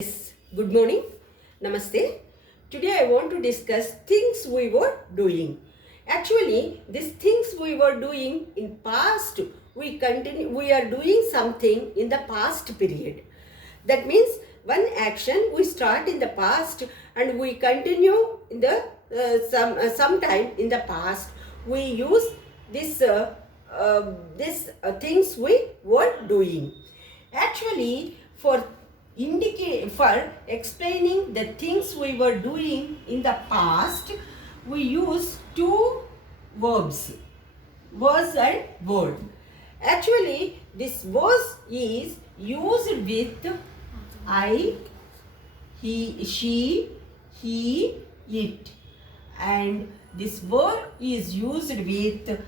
Yes, good morning. Namaste. Today I want to discuss things we were doing. Actually, these things we were doing in past, we are doing something in the past period. That means one action we start in the past and we continue in the sometime in the past. We use this things we were doing. Actually, for explaining the things we were doing in the past, we use two verbs, was and word. Actually, this was is used with I, he, she, he, it, and this word is used with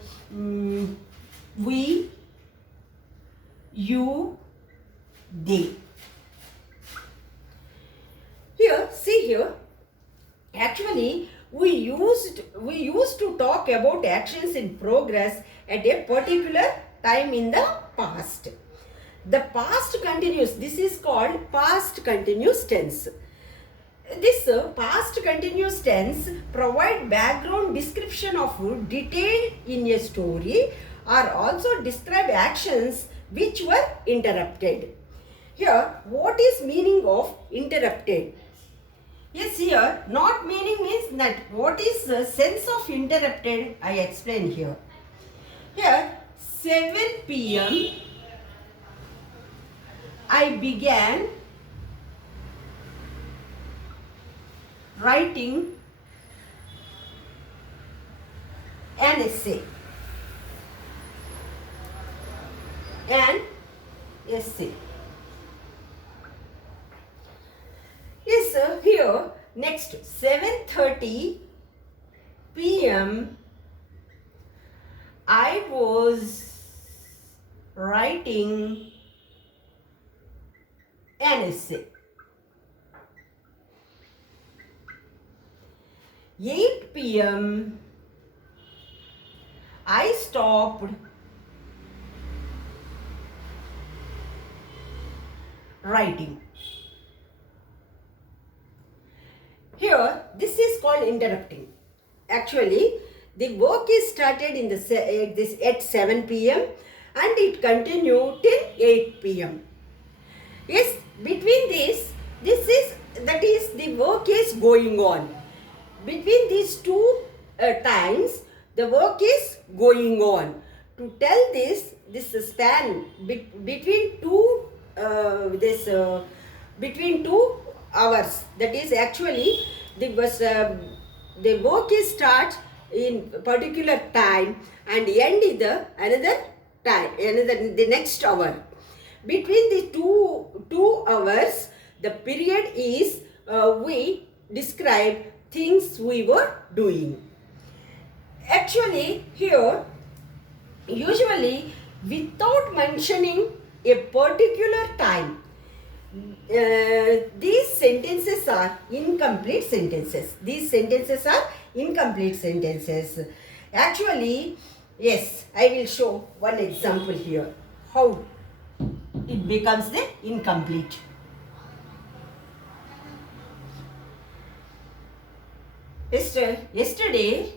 we, you, they. See here, actually we used to talk about actions in progress at a particular time in the past. The past continuous, this is called past continuous tense. This past continuous tense provide background description of detail in a story or also describe actions which were interrupted. Here, what is meaning of interrupted? Yes, here, not meaning means that what is the sense of interrupted, I explain here. Here, 7 p.m. I began writing an essay. An essay. Yes, sir. Here, next 7:30 p.m. I was writing an essay. 8 p.m. I stopped writing. Here, this is called interrupting. Actually, the work is started in at 7 p.m. and it continued till 8 p.m. Yes, between that is the work is going on. Between these two times, the work is going on. To tell this span between between 2 hours, that is actually the work is start in particular time and end in the another time, the next hour. Between the two hours, the period is we describe things we were doing. Actually, here, usually without mentioning a particular time, these sentences are incomplete sentences. These sentences are incomplete sentences. Actually, yes, I will show one example here. How it becomes the incomplete. Yesterday,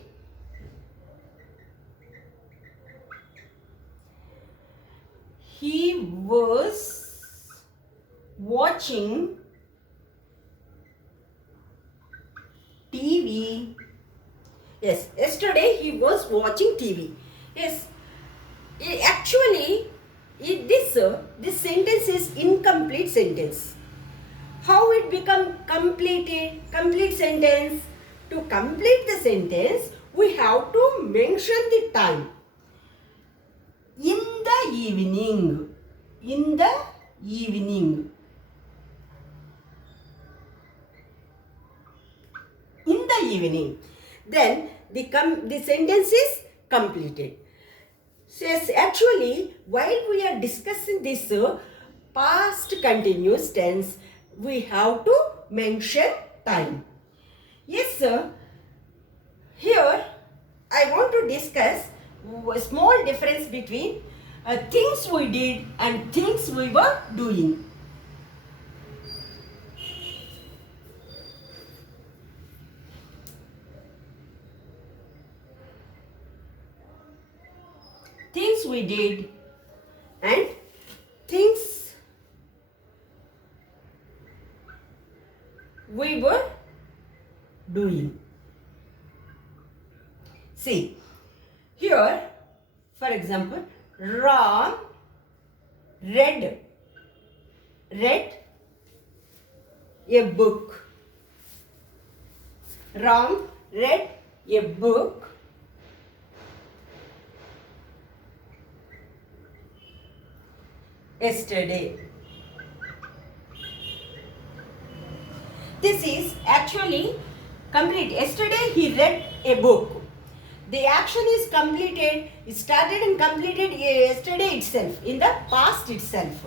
he was watching TV. Yes, yesterday he was watching TV. Yes, actually, this sentence is incomplete sentence. How it become complete sentence? To complete the sentence, we have to mention the time. In the evening. In the evening. In the evening. Then the sentence is completed. Says actually, while we are discussing this past continuous tense, we have to mention time. Yes, sir. Here, I want to discuss a small difference between things we did and things we were doing. we did and things we were doing. See, here, for example, Ram read a book. Ram read a book yesterday. This is actually complete. Yesterday he read a book. The action is completed, it started and completed yesterday itself, in the past itself.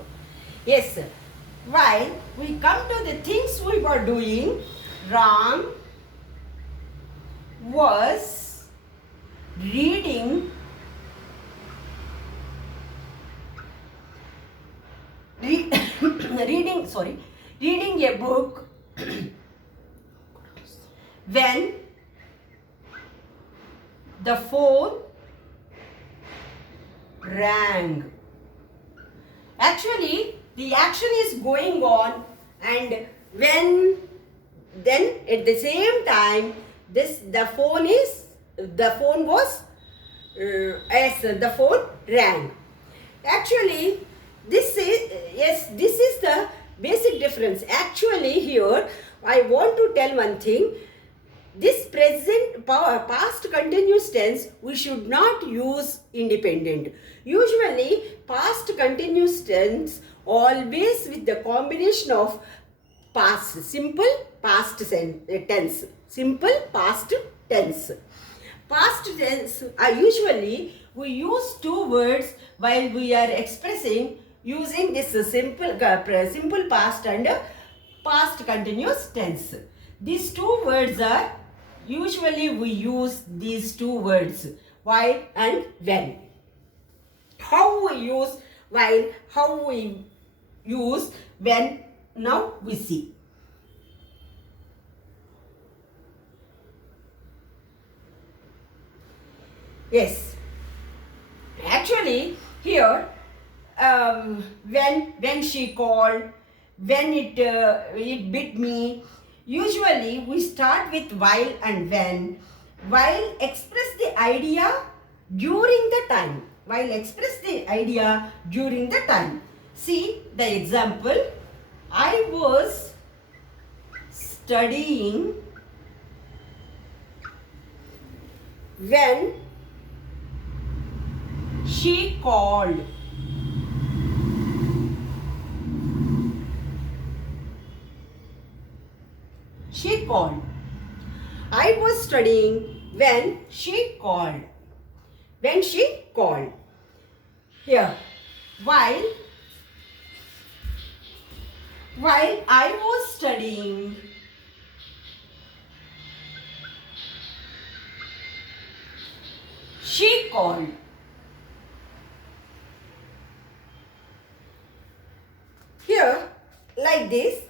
Yes, sir. While we come to the things we were doing, Ram was reading reading a book when the phone rang. Actually, the action is going on, and then at the same time the phone rang. Actually, this is the basic difference. Actually, here I want to tell one thing. This past continuous tense, we should not use independent. Usually, past continuous tense always with the combination of simple past tense. Simple past tense. Past tense usually we use two words while we are expressing using this simple past and past continuous tense. These two words are usually we use these two words, while and when. How we use while, how we use when, now we see. Yes, actually here when she called, when it bit me. Usually we start with while and when. While express the idea during the time. While express the idea during the time. See the example. I was studying when she called. She called. I was studying when she called. When she called. Here, while I was studying, she called. Here, like this,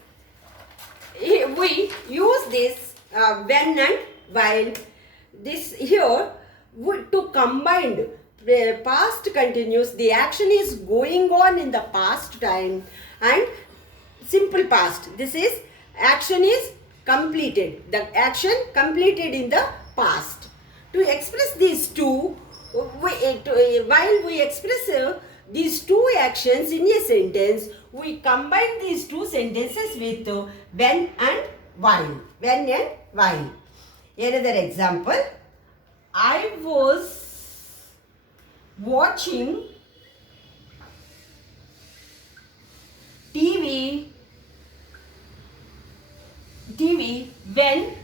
we use this when and while. This here to combine past continuous. The action is going on in the past time and simple past. This is action is completed. The action completed in the past. To express these two, while we express these two actions in a sentence, we combine these two sentences with when and while. When and while. Another example. I was watching TV when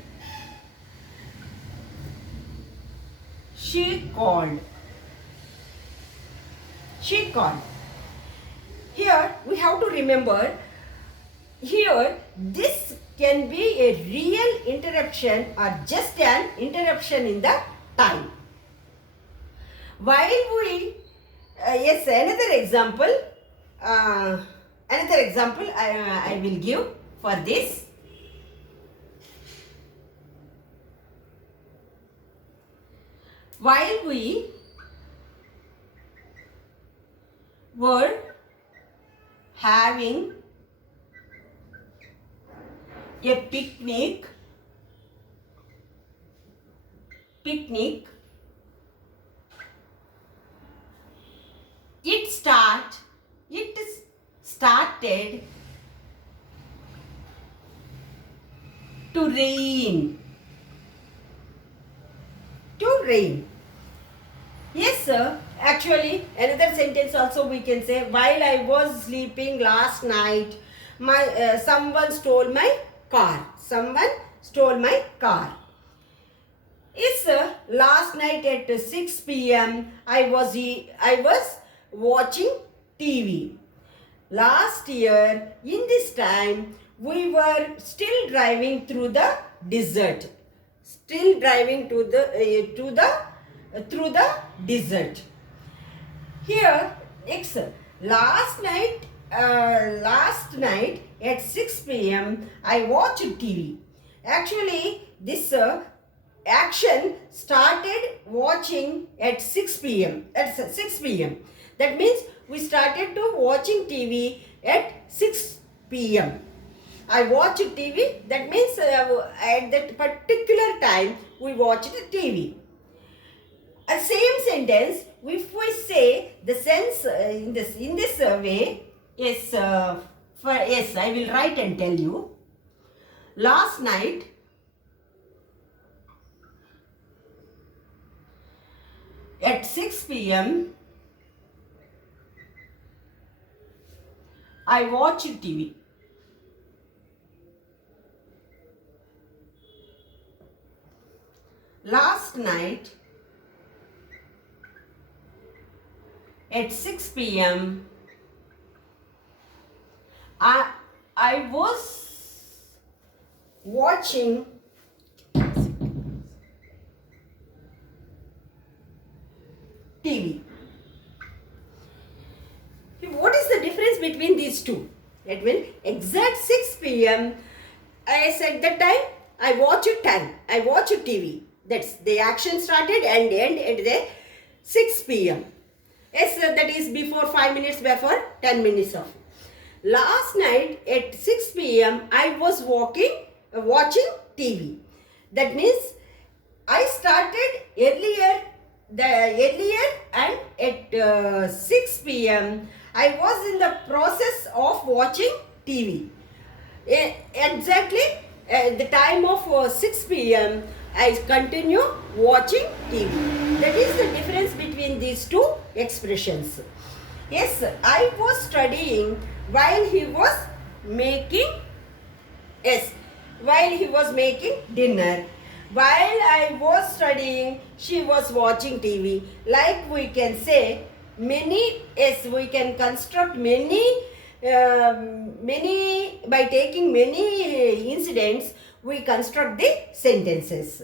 she called. She called. Here we have to remember, here this can be a real interruption or just an interruption in the time. While we, yes, another example I will give for this. While we were having a picnic it started to rain. Yes, sir. Actually, another sentence also we can say, while I was sleeping last night, someone stole my car. Yes, sir. Last night at 6 p.m. I was watching TV. Last year, in this time, we were still driving through the desert. Through the desert. Here, next, last night at 6 p.m. I watched TV. Actually, this action started watching at 6 p.m. That means we started to watching TV at 6 p.m. I watched TV. That means at that particular time we watched TV. A same sentence, if we say the sense in this way, yes, I will write and tell you. Last night at 6 p.m. I watched TV. Last night at 6 p.m. I was watching TV. What is the difference between these two? That means exact 6 p.m. I said that time I watch TV. That's the action started and end at the 6 p.m. Yes, that is before 5 minutes before 10 minutes of. Last night at 6 p.m. I was watching TV. That means I started earlier and at 6 p.m. I was in the process of watching TV. Exactly the time of 6 p.m. I continue watching TV. That is the difference between these two expressions. Yes, I was studying while he was making dinner. While I was studying, she was watching TV. Like we can say we can construct many by taking many incidents, we construct the sentences.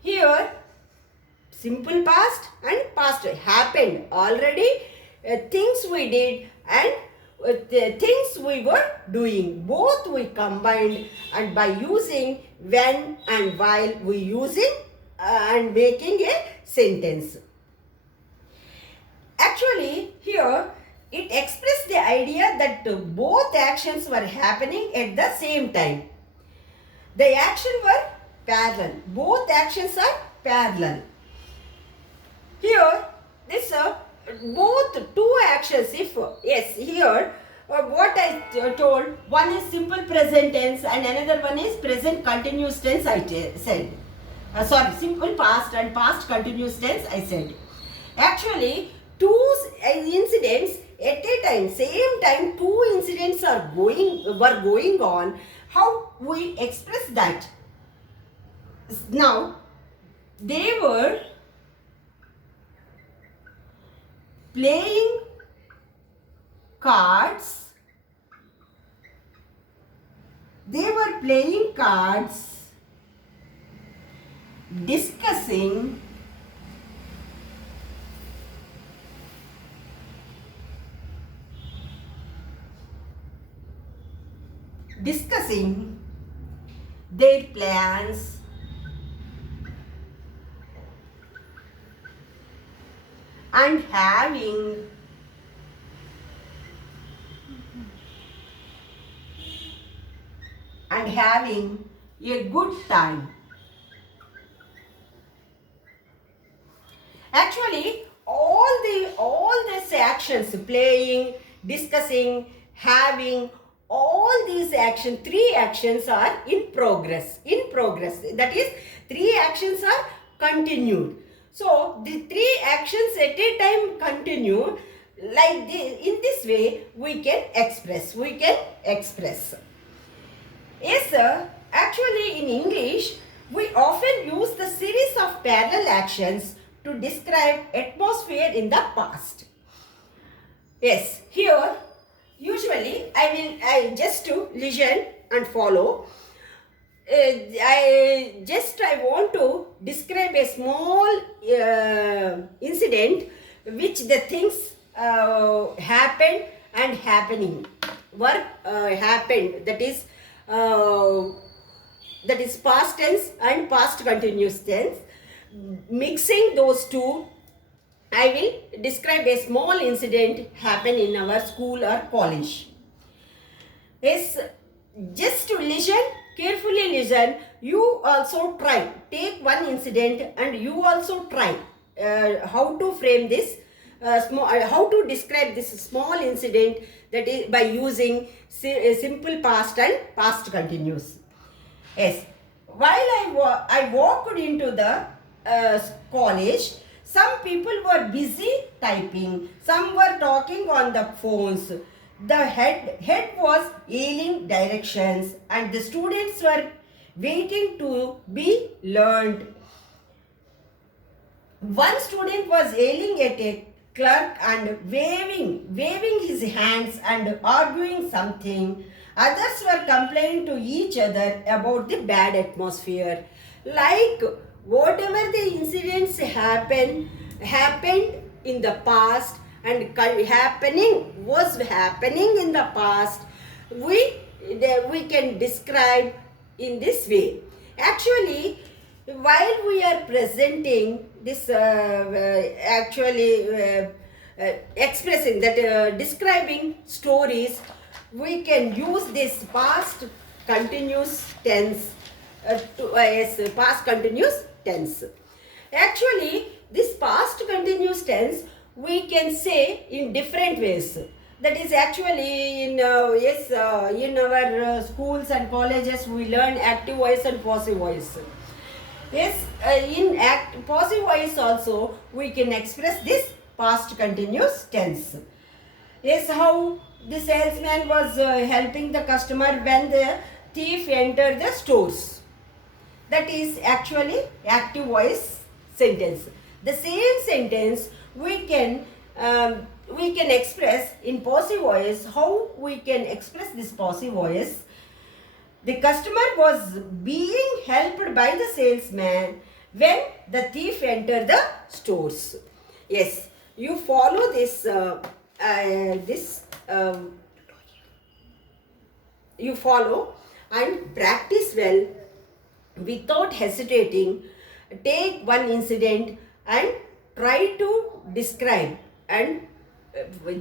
Here, simple past and past happened already. Things we did and the things we were doing, both we combined, and by using when and while we using and making a sentence. Actually, here it expressed the idea that both actions were happening at the same time. The actions were parallel. Both actions are parallel. Here, this both two actions. What I told, one is simple present tense and another one is present continuous tense. I said, simple past and past continuous tense. I said, actually, two incidents at a time, same time, two incidents were going on. How we express that? Now, they were playing cards. Discussing their plans and having and having a good time. Actually, all these actions, playing, discussing, having, all these actions, three actions are in progress. In progress. That is, three actions are continued. So the three actions at a time continue. Like in this way, we can express. We can express. Yes, sir. Actually, in English, we often use the series of parallel actions to describe atmosphere in the past. Yes, here usually I just to listen and follow. I want to describe a small incident which the things happened and happening were happened. That is past tense and past continuous tense. Mixing those two, I will describe a small incident happened in our school or college. Yes, just to listen, carefully listen. You also try. Take one incident and you also try how to frame this how to describe this small incident, that is by using simple past and past continuous. Yes, while I walked into the college, some people were busy typing, some were talking on the phones. The head was yelling directions and the students were waiting to be learned. One student was yelling at a clerk and waving his hands and arguing something. Others were complaining to each other about the bad atmosphere. Like whatever the incidents happened in the past and was happening in the past, we can describe in this way. Actually, while we are presenting this expressing that describing stories, we can use this past continuous tense as past continuous tense. Actually, this past continuous tense we can say in different ways. That is actually in our schools and colleges we learn active voice and passive voice. Yes, in passive voice also we can express this past continuous tense. Yes, how the salesman was helping the customer when the thief entered the stores. That is actually active voice sentence. The same sentence we can express in passive voice. How we can express this passive voice? The customer was being helped by the salesman when the thief entered the stores. Yes, you follow this. You follow and practice well without hesitating. Take one incident and try to describe, and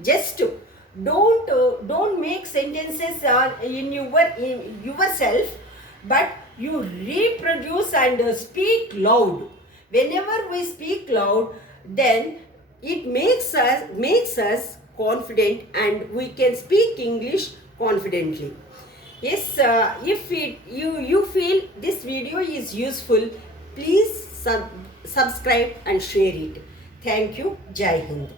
just don't make sentences in yourself, but you reproduce and speak loud. Whenever we speak loud, then it makes us confident and we can speak English confidently. Yes, if you feel this video is useful, please subscribe and share it. Thank you. Jai Hind.